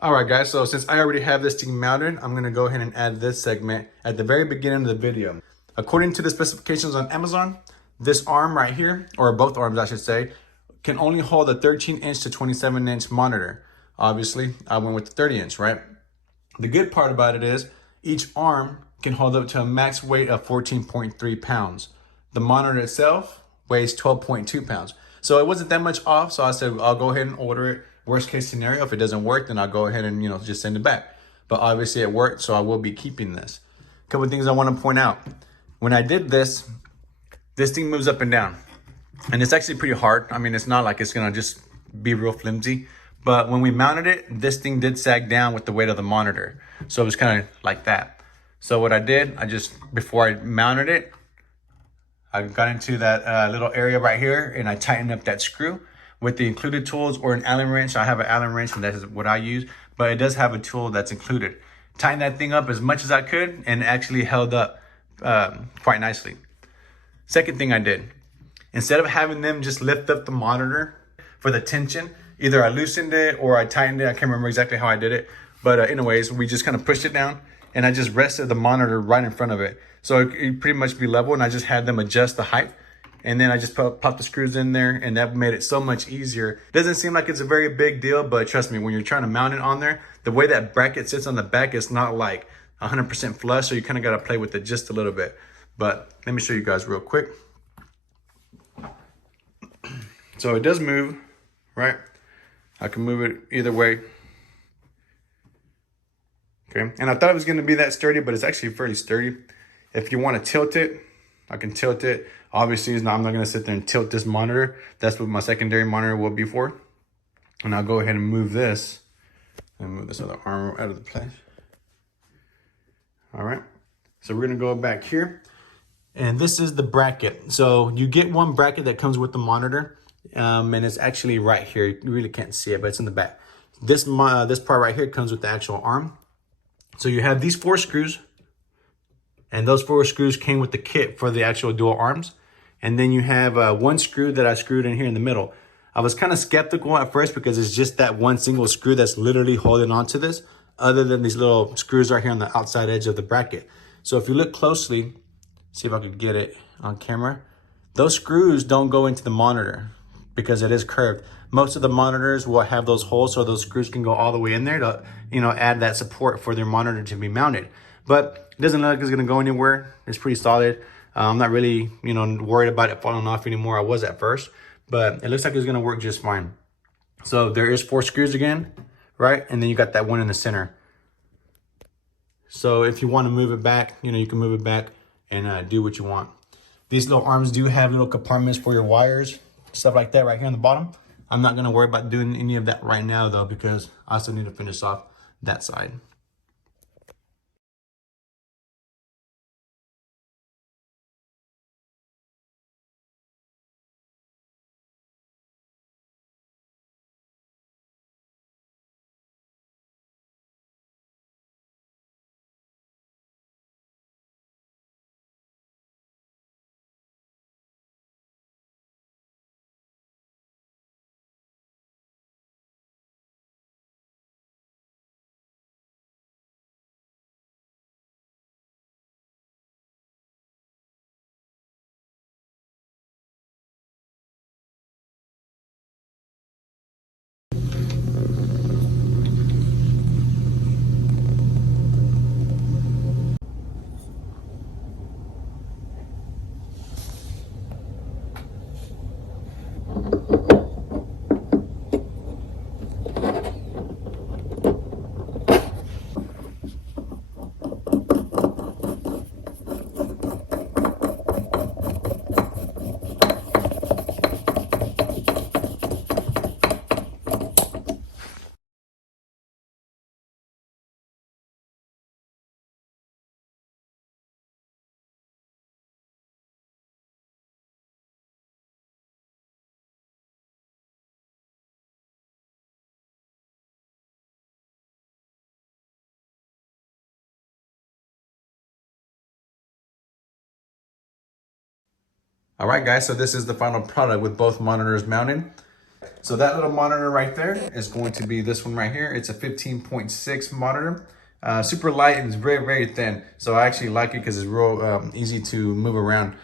All right, guys, so since I already have this thing mounted, I'm gonna go ahead and add this segment at the very beginning of the video. According to the specifications on Amazon, this arm right here, or both arms I should say, can only hold a 13-inch to 27-inch monitor. Obviously, I went with the 30-inch, right? The good part about it is each arm can hold up to a max weight of 14.3 pounds. The monitor itself weighs 12.2 pounds. So it wasn't that much off. So I said, I'll go ahead and order it. Worst case scenario, if it doesn't work, then I'll go ahead and, just send it back. But obviously it worked, so I will be keeping this. A couple of things I want to point out. When I did this thing moves up and down. And it's actually pretty hard. I mean, it's not like it's gonna just be real flimsy. But when we mounted it, this thing did sag down with the weight of the monitor. So it was kind of like that. So what I did, before I mounted it, I got into that little area right here and I tightened up that screw with the included tools or an Allen wrench. I have an Allen wrench and that is what I use, but it does have a tool that's included. Tightened that thing up as much as I could and actually held up quite nicely. Second thing I did, instead of having them just lift up the monitor for the tension, either I loosened it or I tightened it. I can't remember exactly how I did it. But anyways, we just kind of pushed it down and I just rested the monitor right in front of it. So it pretty much be level and I just had them adjust the height. And then I just popped the screws in there and that made it so much easier. Doesn't seem like it's a very big deal, but trust me, when you're trying to mount it on there, the way that bracket sits on the back is not like 100% flush. So you kind of got to play with it just a little bit. But let me show you guys real quick. So it does move, right? I can move it either way. Okay, and I thought it was gonna be that sturdy, but it's actually fairly sturdy. If you wanna tilt it, I can tilt it. Obviously, I'm not gonna sit there and tilt this monitor. That's what my secondary monitor will be for. And I'll go ahead and move this and move this other arm out of the place. All right, so we're gonna go back here. And this is the bracket. So you get one bracket that comes with the monitor. And it's actually right here. You really can't see it, but it's in the back. This part right here comes with the actual arm. So you have these 4 screws, and those 4 screws came with the kit for the actual dual arms. And then you have one screw that I screwed in here in the middle. I was kind of skeptical at first because it's just that one single screw that's literally holding onto this, other than these little screws right here on the outside edge of the bracket. So if you look closely, see if I could get it on camera. Those screws don't go into the monitor because it is curved. Most of the monitors will have those holes so those screws can go all the way in there to, add that support for their monitor to be mounted. But it doesn't look like it's gonna go anywhere. It's pretty solid. I'm not really, worried about it falling off anymore. I was at first, but it looks like it's gonna work just fine. So there is 4 screws again, right? And then you got that one in the center. So if you wanna move it back, you can move it back and do what you want. These little arms do have little compartments for your wires, stuff like that right here on the bottom. I'm not gonna worry about doing any of that right now though, because I also need to finish off that side. All right, guys, so this is the final product with both monitors mounted. So that little monitor right there is going to be this one right here. It's a 15.6 monitor. Super light and it's very, very thin. So I actually like it because it's real easy to move around.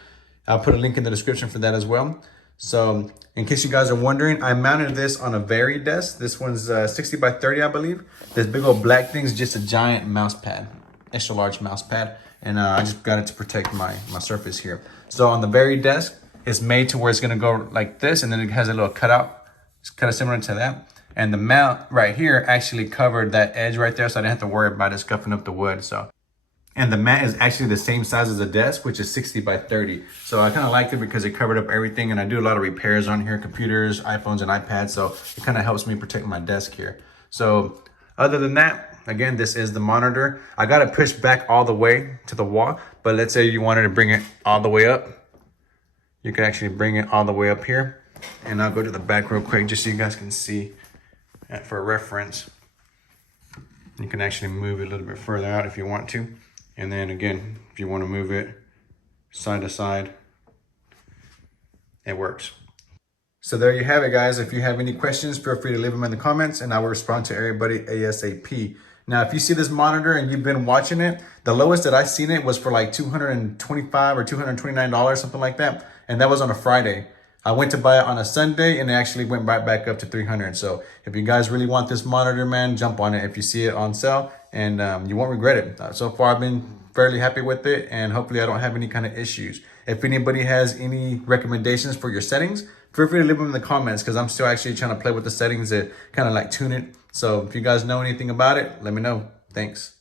I'll put a link in the description for that as well. So in case you guys are wondering, I mounted this on a Vari Desk. This one's 60 by 30, I believe. This big old black thing is just a giant mouse pad, extra large mouse pad. And I just got it to protect my surface here. So on the Vari Desk, it's made to where it's gonna go like this, and then it has a little cutout. It's kind of similar to that. And the mount right here actually covered that edge right there, so I didn't have to worry about it scuffing up the wood. So, and the mat is actually the same size as the desk, which is 60 by 30. So I kind of liked it because it covered up everything, and I do a lot of repairs on here, computers, iPhones, and iPads. So it kind of helps me protect my desk here. So other than that, again, this is the monitor. I got it pushed back all the way to the wall, but let's say you wanted to bring it all the way up. You can actually bring it all the way up here. And I'll go to the back real quick just so you guys can see for reference. You can actually move it a little bit further out if you want to. And then again, if you want to move it side to side, it works. So there you have it, guys. If you have any questions, feel free to leave them in the comments and I will respond to everybody ASAP. Now, if you see this monitor and you've been watching it, the lowest that I've seen it was for like $225 or $229, something like that. And that was on a Friday. I went to buy it on a Sunday and it actually went right back up to $300. So if you guys really want this monitor, man, jump on it if you see it on sale, and you won't regret it. So far, I've been fairly happy with it, and hopefully I don't have any kind of issues. If anybody has any recommendations for your settings, feel free to leave them in the comments because I'm still actually trying to play with the settings to kind of like tune it. So if you guys know anything about it, let me know. Thanks.